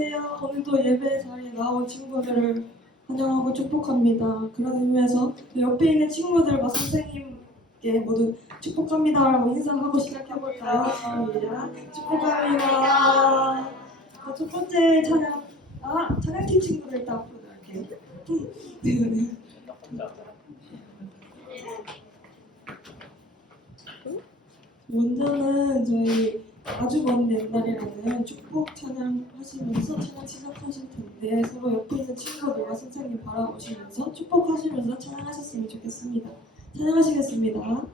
안녕하세요. 오늘도 예배 자리에 나온 친구들을 환영하고 축복합니다. 그런 의미에서 옆에 있는 친구들과 선생님께 모두 축복합니다라고 인사하고 시작해볼까요? 시작. 축복합니다. 첫 번째 찬양팀 친구들 일단 앞으로 나갈게요. 먼저는 저희 아주 먼 옛날이라는 축복 찬양 하시면서 찬양 시작하실 텐데 서로 옆에 있는 친구들과 선생님 바라보시면서 축복하시면서 찬양하셨으면 좋겠습니다. 찬양하시겠습니다.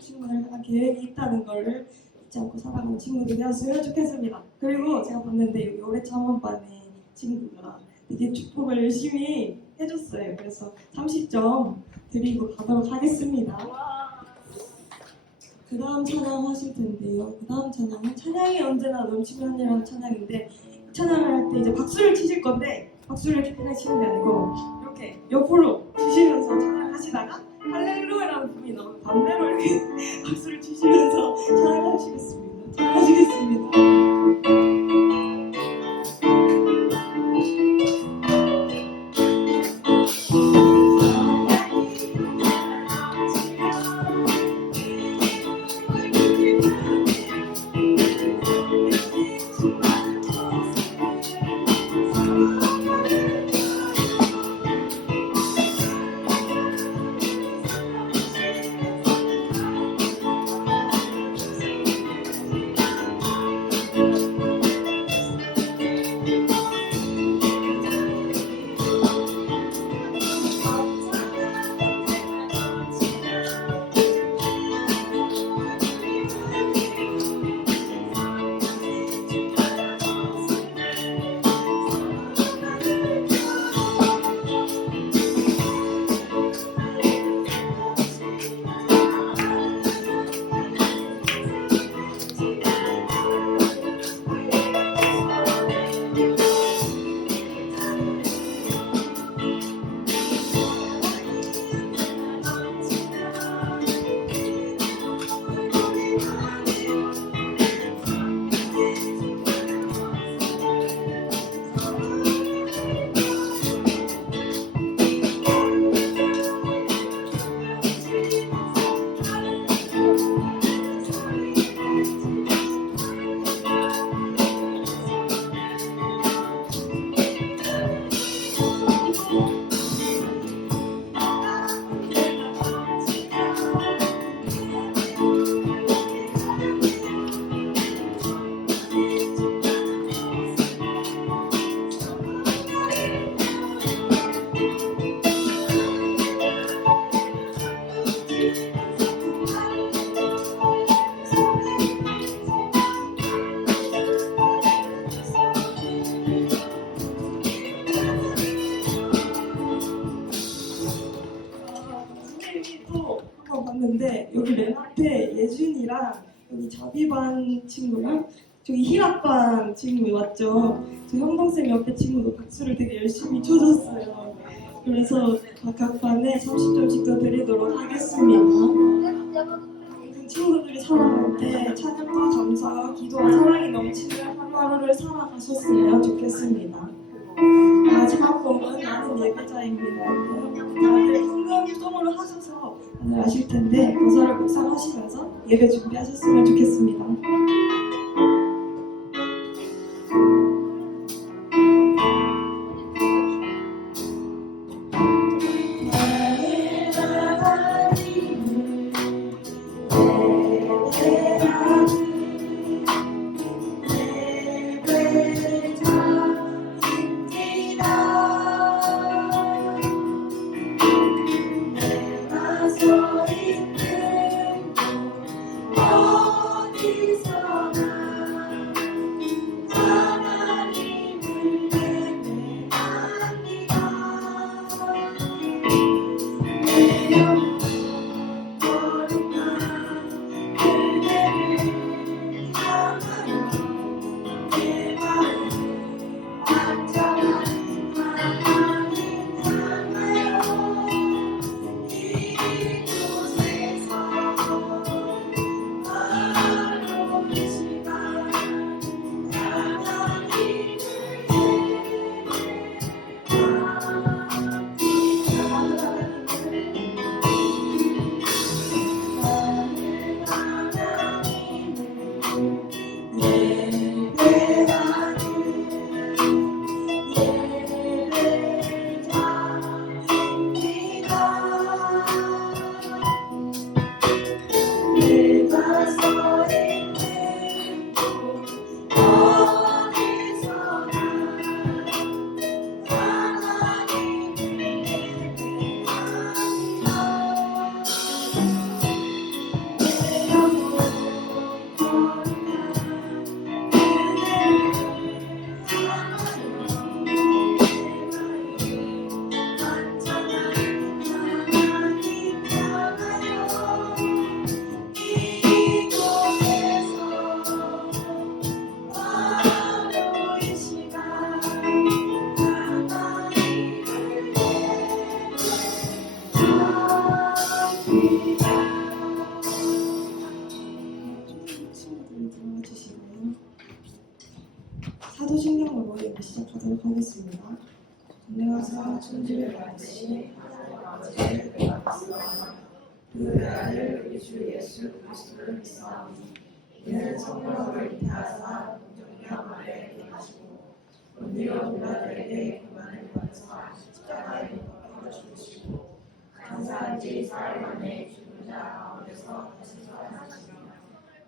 친구들 하나 계획이 있다는 걸 잊지 않고 살아가는 친구들이 되었으면 좋겠습니다. 그리고 제가 봤는데 여기 올해 창원반의 친구가 되게 축복을 열심히 해줬어요. 그래서 30점 드리고 가도록 하겠습니다. 그 다음 찬양 하실 텐데요. 그 다음 찬양은 찬양이 언제나 넘치면이라는 찬양인데 찬양을 할 때 이제 박수를 치실 건데 박수를 이렇게 그냥 치는 게 아니고 이렇게 옆으로 치시면서 찬양을 하시다가 할렐루야라는 부분이 나오면 반대로 이렇게 박수를 치시면서 찬양하시겠습니다. 찬양하시겠습니다. 올라가 봤는데 여기 맨 앞에 예준이랑 여기 자비반 친구랑 저기 희락반 친구 왔죠. 저 형동쌤 옆에 친구도 박수를 되게 열심히 쳐줬어요. 그래서 각 반에 30점씩 더 드리도록 하겠습니다. 그 친구들이 살아갈 때 찬양과 감사와 기도와 사랑이 넘치는 하루하루를 살아가셨으면 좋겠습니다. 마지막 곡은 나는 예배자입니다. 다들 흥금통으로 하셔서 다들 아실 텐데 가사를 묵상하시면서 예배 준비하셨으면 좋겠습니다. 사도신경으로 예배 시작하도록 하겠습니다. 안녕하세요. 천주를 받으신 하나님 그 아들 우리 주 예수 그리스도를 믿사오니 이는 성령을 잉태하사 동정녀 마리아에게 하시고 본디오 빌라도에게 고난을 받으사 십자가에 못 박혀 죽으시고 감사한 지 사흘 만에 죽은 자 가운데서 다시 살아나시며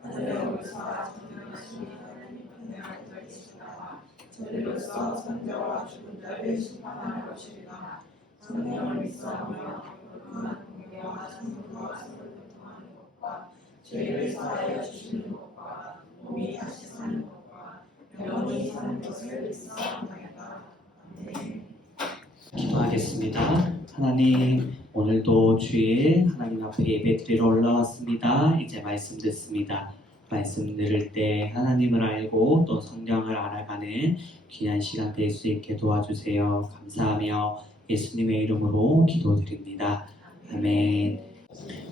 하늘에 올라가 정령하신 하나님 편에 앉아계시다가 저리로서 선자와 죽은 자를 심판하러 오시리라. 성령을 믿사오며 거룩한 공의와 성령과 서로 교통하는 것과 죄를 사하여 주시는 것과 몸이 다시 사는 것과 영원히 사는 것을 믿사옵나이다. 아멘. 기도하겠습니다. 하나님, 오늘도 주일 하나님 앞에 예배드리러 올라왔습니다. 이제 말씀 듣습니다. 말씀 들을 때 하나님을 알고 또 성경을 알아가는 귀한 시간 될 수 있게 도와주세요. 감사하며 예수님의 이름으로 기도드립니다. 아멘.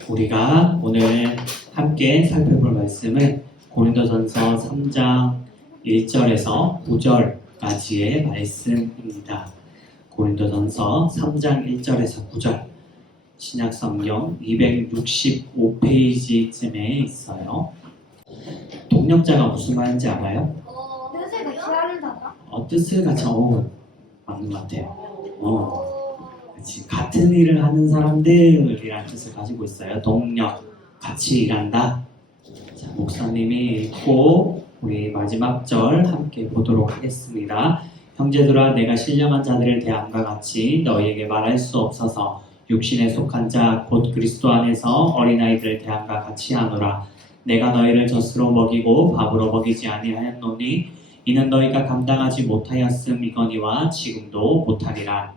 우리가 오늘 함께 살펴볼 말씀은 고린도전서 3장 1절에서 9절까지의 말씀입니다. 고린도전서 3장 1절에서 9절, 신약성경 265페이지쯤에 있어요. 동력자가 무슨 말인지 알아요? 뜻을 같이 하는다가? 뜻을 같이 맞는 것 같아요. 그치. 같은 일을 하는 사람들이라는 뜻을 가지고 있어요. 동력, 같이 일한다. 자, 목사님이 읽고 우리 마지막 절 함께 보도록 하겠습니다. 형제들아, 내가 신령한 자들을 대함과 같이 너희에게 말할 수 없어서 육신에 속한 자 곧 그리스도 안에서 어린아이들을 대함과 같이 하노라. 내가 너희를 젖으로 먹이고 밥으로 먹이지 아니하였노니 이는 너희가 감당하지 못하였음이거니와 지금도 못하리라.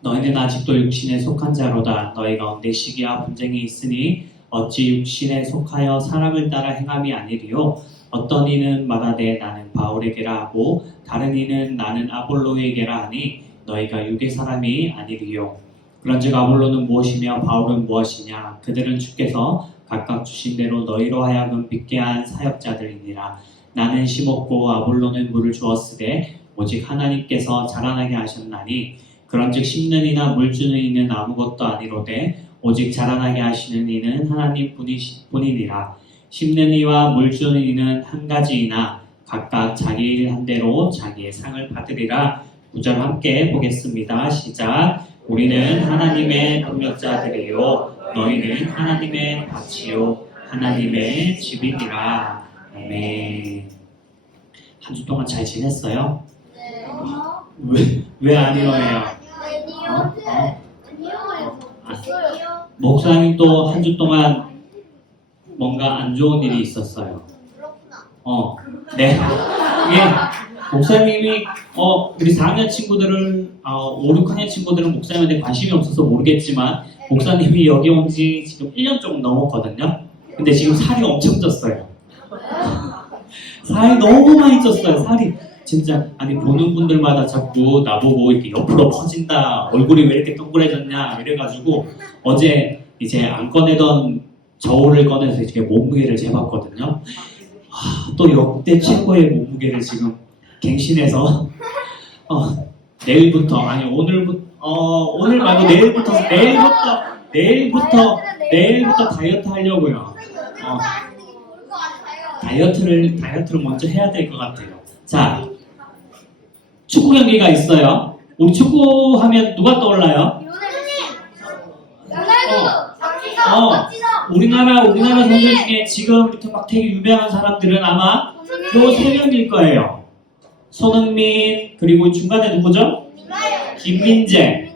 너희는 아직도 육신에 속한 자로다. 너희 가운데 시기와 분쟁이 있으니 어찌 육신에 속하여 사람을 따라 행함이 아니리요. 어떤 이는 말하되 나는 바울에게라 하고 다른 이는 나는 아볼로에게라 하니 너희가 육의 사람이 아니리요. 그런즉 아볼로는 무엇이며 바울은 무엇이냐? 그들은 주께서 각각 주신 대로 너희로 하여금 믿게 한 사역자들이니라. 나는 심었고 아볼로는 물을 주었으되 오직 하나님께서 자라나게 하셨나니 그런즉 심는 이나 물 주는 이는 아무것도 아니로되 오직 자라나게 하시는 이는 하나님 뿐이니라. 심는 이와 물 주는 이는 한 가지이나 각각 자기 일 한 대로 자기의 상을 받으리라. 9절 함께 보겠습니다. 시작. 우리는 하나님의 동력자들이요 너희는 하나님의 밭이요 하나님의 집이니라. 아멘. 한 주 동안 잘 지냈어요? 왜 안 일어나요? 목사님도 한 주 동안 뭔가 안 좋은 일이 있었어요. 네. 이게 목사님이 우리 4학년 친구들을 5, 6학년 친구들은 목사님한테 관심이 없어서 모르겠지만 목사님이 여기 온 지 지금 1년 조금 넘었거든요. 근데 지금 살이 엄청 쪘어요. 살이 너무 많이 쪘어요. 살이 진짜 아니 보는 분들마다 자꾸 나보고 이렇게 옆으로 퍼진다. 얼굴이 왜 이렇게 동그래졌냐 이래가지고 어제 이제 안 꺼내던 저울을 꺼내서 이렇게 몸무게를 재봤거든요. 또 역대 최고의 몸무게를 지금 갱신해서 내일부터 아니 오늘 말고 내일부터 다이어트 하려고요. 다이어트를 먼저 해야 될 것 같아요. 자, 축구 경기가 있어요. 우리 축구 하면 누가 떠올라요? 우리나라 선수 중에 지금 이렇게 막 되게 유명한 사람들은 아마 요 세 명일 거예요. 손흥민, 그리고 중간에 누구죠? 김민재.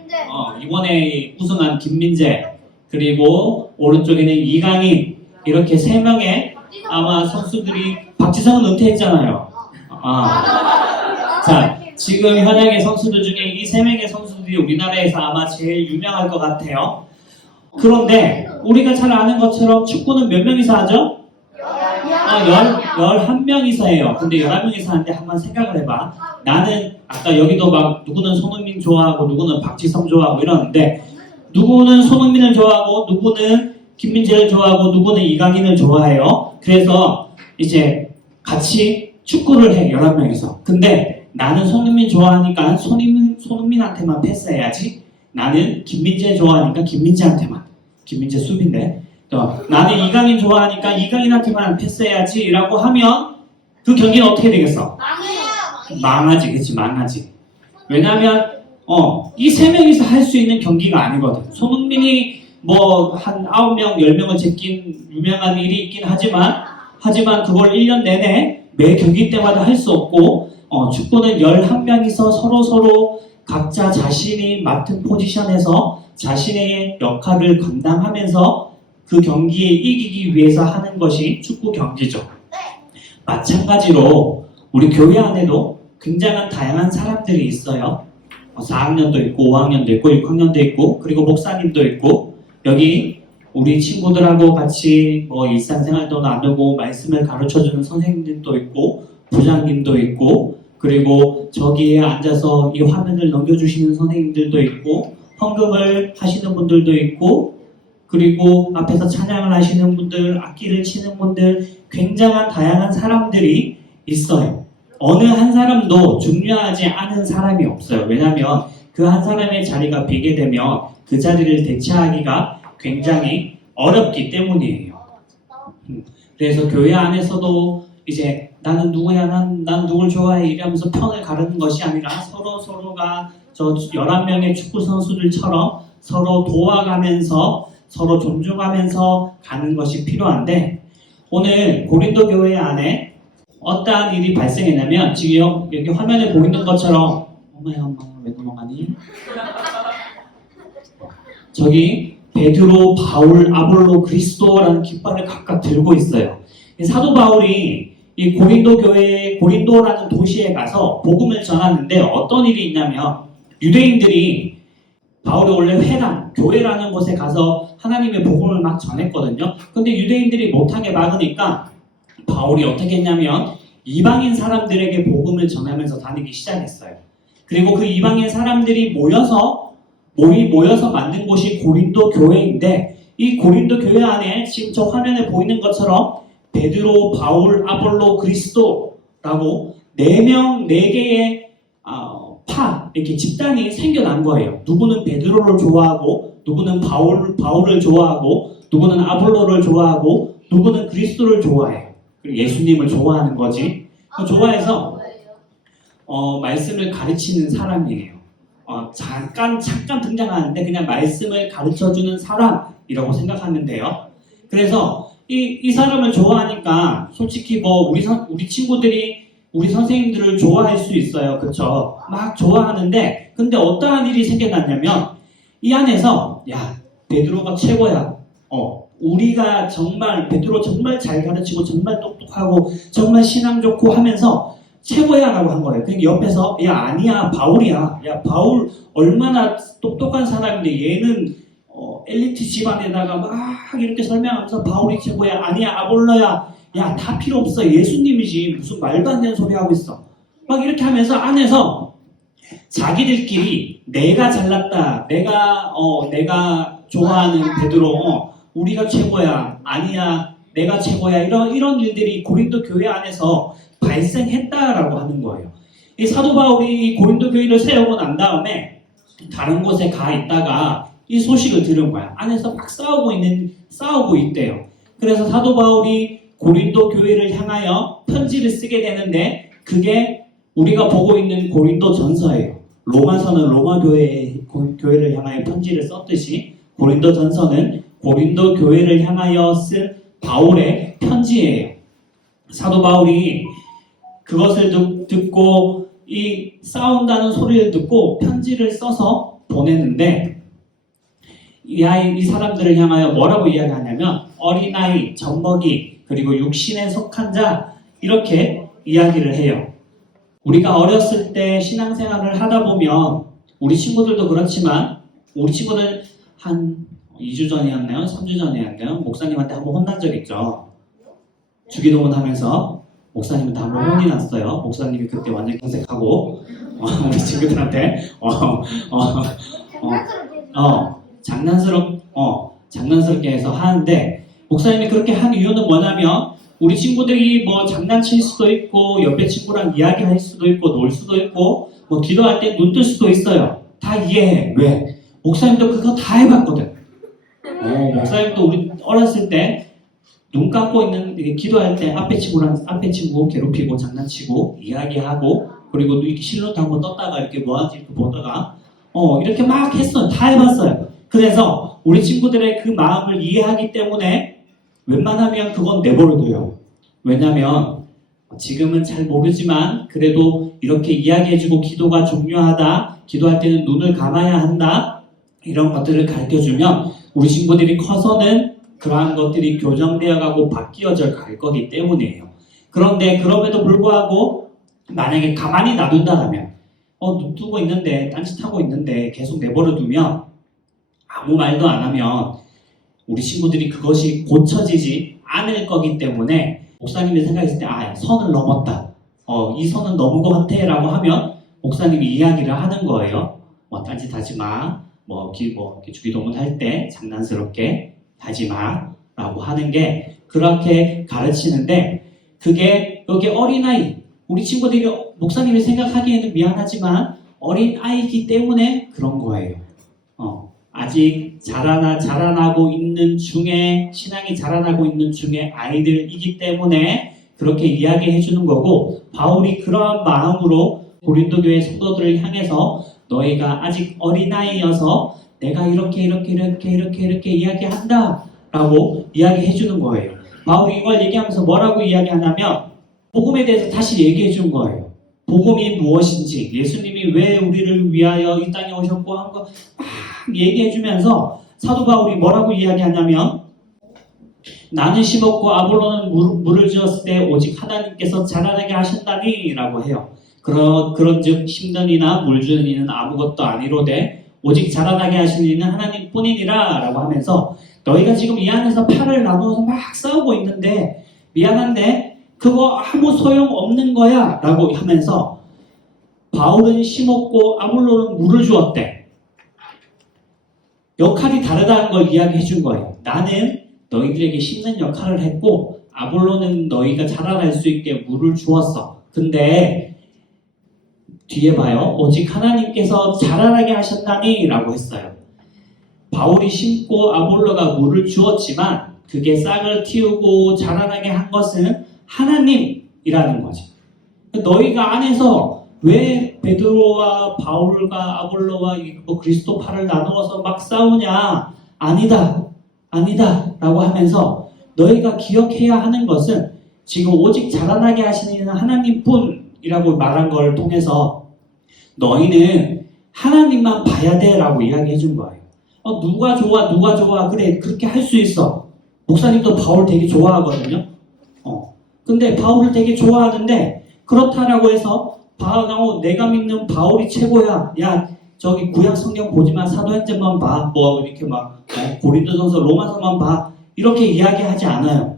이번에 우승한 김민재. 그리고 오른쪽에는 이강인. 이렇게 세 명의 아마 선수들이 박지성은 은퇴했잖아요. 자, 지금 현역의 선수들 중에 이 세 명의 선수들이 우리나라에서 아마 제일 유명할 것 같아요. 그런데 우리가 잘 아는 것처럼 축구는 몇 명이서 하죠? 11명이서 해요. 근데 11명이서 하는데 한번 생각을 해봐. 나는 아까 여기도 막 누구는 손흥민 좋아하고 누구는 박지성 좋아하고 이러는데 누구는 손흥민을 좋아하고 누구는 김민재를 좋아하고 누구는 이강인을 좋아해요. 그래서 이제 같이 축구를 해 11명이서. 근데 나는 손흥민 좋아하니까 손흥민한테만 패스해야지. 나는 김민재 좋아하니까 김민재한테만. 김민재 수비인데. 나는 이강인 좋아하니까 이강인한테만 패스해야지 라고 하면 그 경기는 어떻게 되겠어? 망하지. 그치, 망하지. 왜냐면 이 세 명이서 할 수 있는 경기가 아니거든. 손흥민이 뭐 한 9명, 10명을 제낀 유명한 일이 있긴 하지만 그걸 1년 내내 매 경기 때마다 할 수 없고 축구는 11명이서 서로 각자 자신이 맡은 포지션에서 자신의 역할을 감당하면서 그 경기에 이기기 위해서 하는 것이 축구 경기죠. 마찬가지로 우리 교회 안에도 굉장한 다양한 사람들이 있어요. 4학년도 있고 5학년도 있고 6학년도 있고 그리고 목사님도 있고 여기 우리 친구들하고 같이 일상생활도 나누고 말씀을 가르쳐주는 선생님들도 있고 부장님도 있고 그리고 저기에 앉아서 이 화면을 넘겨주시는 선생님들도 있고 헌금을 하시는 분들도 있고 그리고 앞에서 찬양을 하시는 분들, 악기를 치는 분들 굉장한 다양한 사람들이 있어요. 어느 한 사람도 중요하지 않은 사람이 없어요. 왜냐하면 그 한 사람의 자리가 비게 되면 그 자리를 대체하기가 굉장히 어렵기 때문이에요. 그래서 교회 안에서도 이제 나는 누구야, 난 누굴 좋아해 이러면서 편을 가르는 것이 아니라 서로가 저 11명의 축구 선수들처럼 서로 도와가면서 서로 존중하면서 가는 것이 필요한데 오늘 고린도 교회 안에 어떠한 일이 발생했냐면 지금 여기 화면에 보이는 것처럼 엄마 왜 넘어가니? 저기 베드로, 바울, 아볼로, 그리스도라는 깃발을 각각 들고 있어요. 사도 바울이 이 고린도 교회 고린도라는 도시에 가서 복음을 전하는데 어떤 일이 있냐면 유대인들이 바울이 원래 회당, 교회라는 곳에 가서 하나님의 복음을 막 전했거든요. 근데 유대인들이 못하게 막으니까 바울이 어떻게 했냐면 이방인 사람들에게 복음을 전하면서 다니기 시작했어요. 그리고 그 이방인 사람들이 모여서 만든 곳이 고린도 교회인데, 이 고린도 교회 안에 지금 저 화면에 보이는 것처럼 베드로, 바울, 아볼로, 그리스도라고 4개의 이렇게 집단이 생겨난 거예요. 누구는 베드로를 좋아하고, 누구는 바울을 좋아하고, 누구는 아볼로를 좋아하고, 누구는 그리스도를 좋아해요. 그리고 예수님을 좋아하는 거지. 좋아해서 말씀을 가르치는 사람이에요. 잠깐 등장하는데 그냥 말씀을 가르쳐주는 사람이라고 생각하면 돼요. 그래서 이 사람을 좋아하니까 솔직히 우리 친구들이 우리 선생님들을 좋아할 수 있어요. 그쵸? 막 좋아하는데, 근데 어떠한 일이 생겨났냐면, 이 안에서, 야, 베드로가 최고야. 우리가 정말, 베드로 정말 잘 가르치고, 정말 똑똑하고, 정말 신앙 좋고 하면서, 최고야 라고 한 거예요. 그러니까 옆에서, 야, 아니야, 바울이야. 야, 바울 얼마나 똑똑한 사람인데, 얘는, 엘리트 집안에다가 막 이렇게 설명하면서, 바울이 최고야. 아니야, 아볼로야. 야, 다 필요 없어. 예수님이지. 무슨 말도 안 되는 소리 하고 있어. 막 이렇게 하면서 안에서 자기들끼리 내가 잘났다. 내가 좋아하는 베드로, 우리가 최고야. 아니야, 내가 최고야. 이런 일들이 고린도 교회 안에서 발생했다라고 하는 거예요. 이 사도 바울이 고린도 교회를 세우고 난 다음에 다른 곳에 가 있다가 이 소식을 들은 거야. 안에서 막 싸우고 있대요. 그래서 사도 바울이 고린도 교회를 향하여 편지를 쓰게 되는데, 그게 우리가 보고 있는 고린도 전서예요. 로마서는 로마 교회를 향하여 편지를 썼듯이 고린도 전서는 고린도 교회를 향하여 쓴 바울의 편지예요. 사도 바울이 그것을 듣고 이 싸운다는 소리를 듣고 편지를 써서 보내는데, 이 사람들을 향하여 뭐라고 이야기하냐면 어린아이, 젖먹이, 그리고 육신에 속한 자, 이렇게 이야기를 해요. 우리가 어렸을 때 신앙생활을 하다 보면 우리 친구들도 그렇지만 우리 친구들 한 2주 전이었나요? 3주 전이었나요? 목사님한테 한번 혼난 적 있죠. 주기도문 하면서 목사님한테 한번 혼이 났어요. 목사님이 그때 완전 경색하고 우리 친구들한테 장난스럽게 해서 하는데, 목사님이 그렇게 한 이유는 뭐냐면 우리 친구들이 장난칠 수도 있고 옆에 친구랑 이야기할 수도 있고 놀 수도 있고 기도할 때 눈 뜰 수도 있어요. 다 이해해. 왜? 목사님도 그거 다 해봤거든. 목사님도 우리 어렸을 때 눈 감고 있는 기도할 때 앞에 친구 괴롭히고 장난치고 이야기하고, 그리고 이렇게 실눈 한번 떴다가 이렇게 뭐하는지 이렇게 보다가 이렇게 막 했어요. 다 해봤어요. 그래서 우리 친구들의 그 마음을 이해하기 때문에 웬만하면 그건 내버려둬요. 왜냐면 지금은 잘 모르지만 그래도 이렇게 이야기해주고 기도가 중요하다, 기도할 때는 눈을 감아야 한다, 이런 것들을 가르쳐주면 우리 친구들이 커서는 그러한 것들이 교정되어가고 바뀌어져 갈 거기 때문이에요. 그런데 그럼에도 불구하고 만약에 가만히 놔둔다면 눈 뜨고 있는데 딴짓하고 있는데 계속 내버려두면, 아무 말도 안 하면 우리 친구들이 그것이 고쳐지지 않을 거기 때문에 목사님이 생각했을 때 선을 넘었다, 이 선은 넘은 것 같아 라고 하면 목사님이 이야기를 하는 거예요. 딴짓하지 마, 주기도문 할 때 장난스럽게 하지 마 라고 하는 게, 그렇게 가르치는데, 그게 여기 어린아이, 우리 친구들이 목사님이 생각하기에는 미안하지만 어린아이기 때문에 그런 거예요. 아직 자라나고 있는 중에, 신앙이 자라나고 있는 중에 아이들이기 때문에 그렇게 이야기해 주는 거고, 바울이 그러한 마음으로 고린도 교회 성도들을 향해서 너희가 아직 어린아이여서 내가 이렇게 이야기한다 라고 이야기해 주는 거예요. 바울이 이걸 얘기하면서 뭐라고 이야기하냐면 복음에 대해서 다시 얘기해 준 거예요. 복음이 무엇인지, 예수님이 왜 우리를 위하여 이 땅에 오셨고 한 거 막 얘기해 주면서 사도 바울이 뭐라고 이야기하냐면, 나는 심었고 아볼로는 물을 주었을 때 오직 하나님께서 자라나게 하신다니 라고 해요. 그런즉 심는 이나 물 주는 이는 아무것도 아니로되 오직 자라나게 하시는 이는 하나님 뿐이니라 라고 하면서 너희가 지금 이 안에서 팔을 나누어서 막 싸우고 있는데 미안한데 그거 아무 소용 없는 거야 라고 하면서 바울은 심었고 아볼로는 물을 주었대. 역할이 다르다는 걸 이야기해 준 거예요. 나는 너희들에게 심는 역할을 했고 아볼로는 너희가 자라날 수 있게 물을 주었어. 근데 뒤에 봐요. 오직 하나님께서 자라나게 하셨다니 라고 했어요. 바울이 심고 아볼로가 물을 주었지만 그게 싹을 틔우고 자라나게 한 것은 하나님이라는 거지. 너희가 안에서 왜 베드로와 바울과 아볼로와 그리스도파를 나누어서 막 싸우냐? 아니다 라고 하면서 너희가 기억해야 하는 것은 지금 오직 자라나게 하시는 하나님뿐이라고 말한 걸 통해서 너희는 하나님만 봐야 돼 라고 이야기해 준 거예요. 누가 좋아 그래 그렇게 할 수 있어. 목사님도 바울 되게 좋아하거든요. 근데 바울을 되게 좋아하는데 그렇다라고 해서 내가 믿는 바울이 최고야. 야 저기 구약 성경 보지만 사도행전만 봐. 뭐 이렇게 막 고린도전서 로마서만 봐. 이렇게 이야기하지 않아요.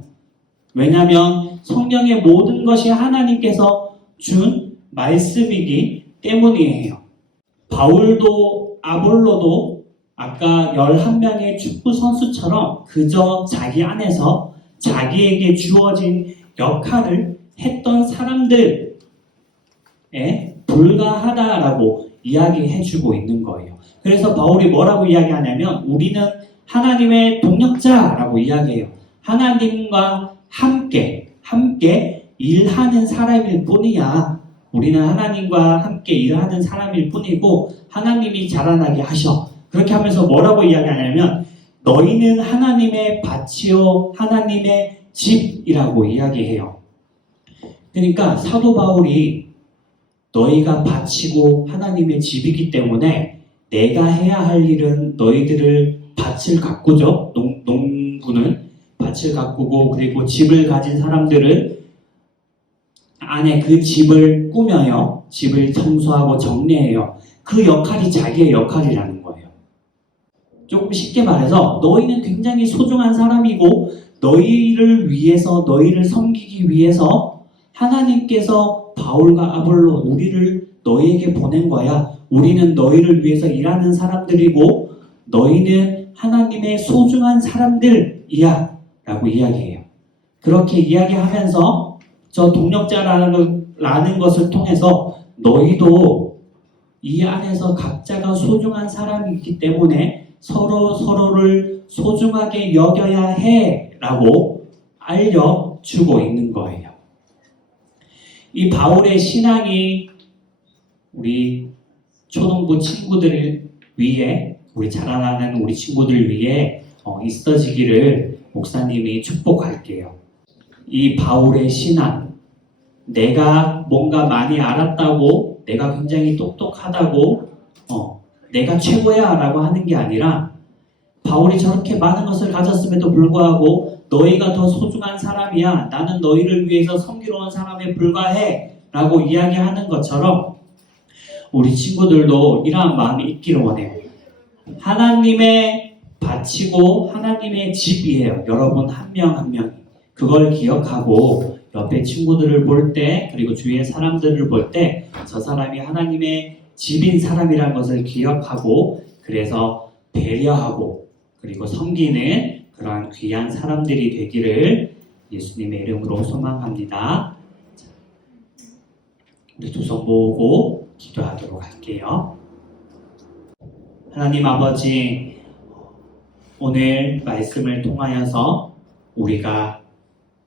왜냐하면 성경의 모든 것이 하나님께서 준 말씀이기 때문이에요. 바울도 아볼로도 아까 11명의 축구 선수처럼 그저 자기 안에서 자기에게 주어진 역할을 했던 사람들에 불과하다라고 이야기해주고 있는 거예요. 그래서 바울이 뭐라고 이야기하냐면 우리는 하나님의 동력자라고 이야기해요. 하나님과 함께 일하는 사람일 뿐이야. 우리는 하나님과 함께 일하는 사람일 뿐이고 하나님이 자라나게 하셔. 그렇게 하면서 뭐라고 이야기하냐면 너희는 하나님의 밭이요 하나님의 집이라고 이야기해요. 그러니까 사도 바울이 너희가 밭이고 하나님의 집이기 때문에 내가 해야 할 일은 너희들을 밭을 가꾸죠. 농부는 밭을 가꾸고 그리고 집을 가진 사람들은 안에 그 집을 꾸며요. 집을 청소하고 정리해요. 그 역할이 자기의 역할이라는 거예요. 조금 쉽게 말해서 너희는 굉장히 소중한 사람이고 너희를 위해서 너희를 섬기기 위해서 하나님께서 바울과 아볼로 우리를 너희에게 보낸 거야. 우리는 너희를 위해서 일하는 사람들이고 너희는 하나님의 소중한 사람들이야 라고 이야기해요. 그렇게 이야기하면서 저 동력자라는 것을 통해서 너희도 이 안에서 각자가 소중한 사람이기 때문에 서로를 소중하게 여겨야 해 라고 알려주고 있는 거예요. 이 바울의 신앙이 우리 초등부 친구들을 위해 우리 자라나는 우리 친구들 위해 있어지기를 목사님이 축복할게요. 이 바울의 신앙, 내가 뭔가 많이 알았다고, 내가 굉장히 똑똑하다고, 내가 최고야 라고 하는 게 아니라 바울이 저렇게 많은 것을 가졌음에도 불구하고 너희가 더 소중한 사람이야. 나는 너희를 위해서 섬기러 온 사람에 불과해 라고 이야기하는 것처럼 우리 친구들도 이러한 마음이 있기를 원해요. 하나님의 밭이고 하나님의 집이에요. 여러분 한 명 한 명이. 그걸 기억하고 옆에 친구들을 볼 때 그리고 주위의 사람들을 볼 때 저 사람이 하나님의 집인 사람이라는 것을 기억하고 그래서 배려하고 그리고 섬기는 그러한 귀한 사람들이 되기를 예수님의 이름으로 소망합니다. 우리 두 손 모으고 기도하도록 할게요. 하나님 아버지, 오늘 말씀을 통하여서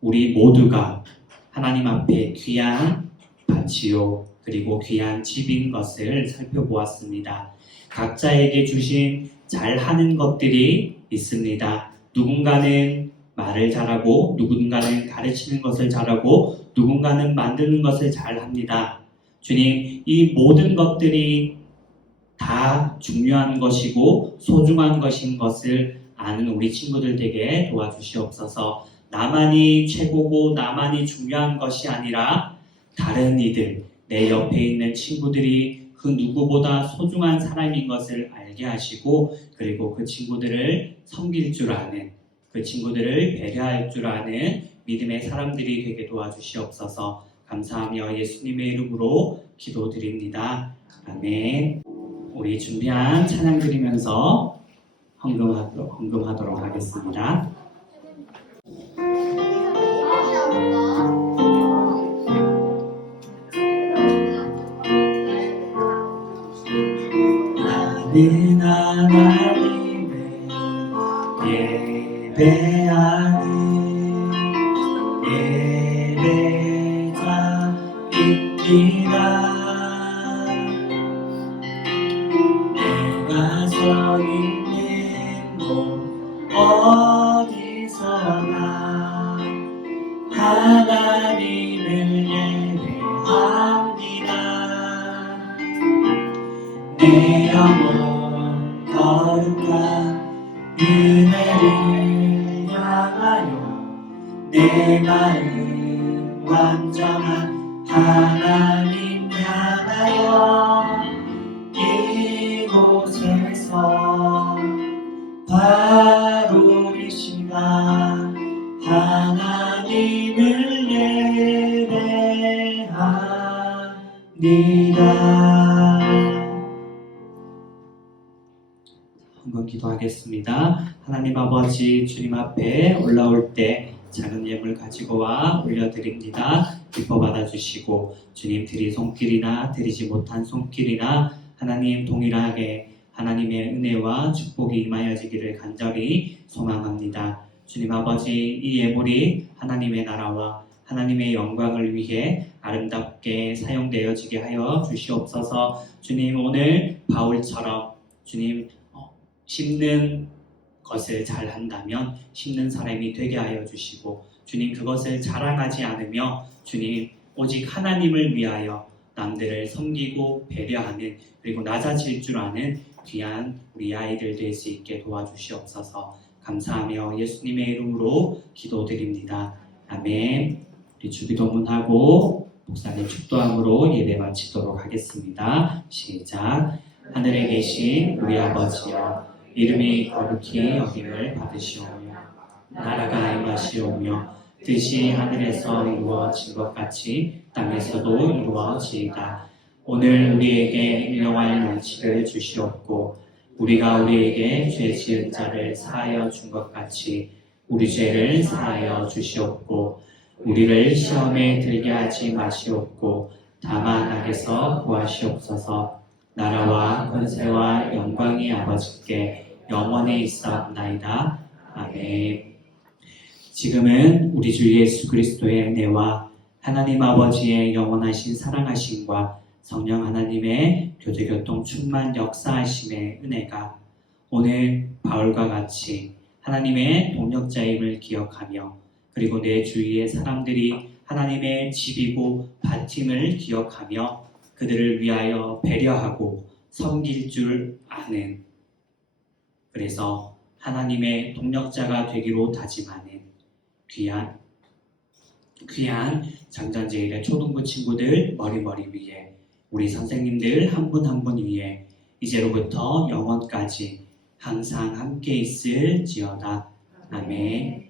우리 모두가 하나님 앞에 귀한 밭이요 그리고 귀한 집인 것을 살펴보았습니다. 각자에게 주신 잘하는 것들이 있습니다. 누군가는 말을 잘하고 누군가는 가르치는 것을 잘하고 누군가는 만드는 것을 잘합니다. 주님, 이 모든 것들이 다 중요한 것이고 소중한 것인 것을 아는 우리 친구들 되게 도와주시옵소서. 나만이 최고고 나만이 중요한 것이 아니라 다른 이들, 내 옆에 있는 친구들이 그 누구보다 소중한 사람인 것을 알고 알게 하시고 그리고 그 친구들을 섬길 줄 아는 그 친구들을 배려할 줄 아는 믿음의 사람들이 되게 도와주시옵소서. 감사하며 예수님의 이름으로 기도드립니다. 아멘. 우리 준비한 찬양 드리면서 헌금하도록 하겠습니다. 나는 하나님을 예배하는 예배자입니다. 내가 서 있는 곳 어디서나 하나님을 예배합니다. 내 영혼 거룩한 은혜를 향하여 내 마음 완전한 하나님 향하여 이곳에서 바로 이 시간 하나님을 예배합니다. 한번 기도하겠습니다. 하나님 아버지, 주님 앞에 올라올 때 작은 예물 가지고 와 올려드립니다. 기뻐 받아주시고 주님 드릴 손길이나 드리지 못한 손길이나 하나님 동일하게 하나님의 은혜와 축복이 임하여지기를 간절히 소망합니다. 주님 아버지, 이 예물이 하나님의 나라와 하나님의 영광을 위해 아름답게 사용되어지게 하여 주시옵소서. 주님, 오늘 바울처럼 주님 심는 것을 잘 한다면 심는 사람이 되게 하여 주시고 주님, 그것을 자랑하지 않으며 주님 오직 하나님을 위하여 남들을 섬기고 배려하는 그리고 낮아질 줄 아는 귀한 우리 아이들 될 수 있게 도와주시옵소서. 감사하며 예수님의 이름으로 기도드립니다. 아멘. 우리 주기도문하고 목사님 축도함으로 예배 마치도록 하겠습니다. 시작. 하늘에 계신 우리 아버지여, 이름이 거룩히 여김을 받으시오며 나라가 임하시오며 뜻이 하늘에서 이루어진 것 같이 땅에서도 이루어지이다. 오늘 우리에게 일용할 양식을 주시옵고 우리가 우리에게 죄 지은 자를 사하여 준 것 같이 우리 죄를 사하여 주시옵고 우리를 시험에 들게 하지 마시옵고 다만 악에서 구하시옵소서. 나라와 권세와 영광이 아버지께 영원히 있사옵나이다. 아멘. 지금은 우리 주 예수 그리스도의 은혜와 하나님 아버지의 영원하신 사랑하심과 성령 하나님의 교제교통 충만 역사하심의 은혜가 오늘 바울과 같이 하나님의 동력자임을 기억하며 그리고 내 주위의 사람들이 하나님의 집이고 밭임을 기억하며 그들을 위하여 배려하고 섬길 줄 아는, 그래서 하나님의 동력자가 되기로 다짐하는 귀한 장전제일의 초등부 친구들 머리 위에 우리 선생님들 한 분 한 분 위에 이제로부터 영원까지 항상 함께 있을지어다. 아멘.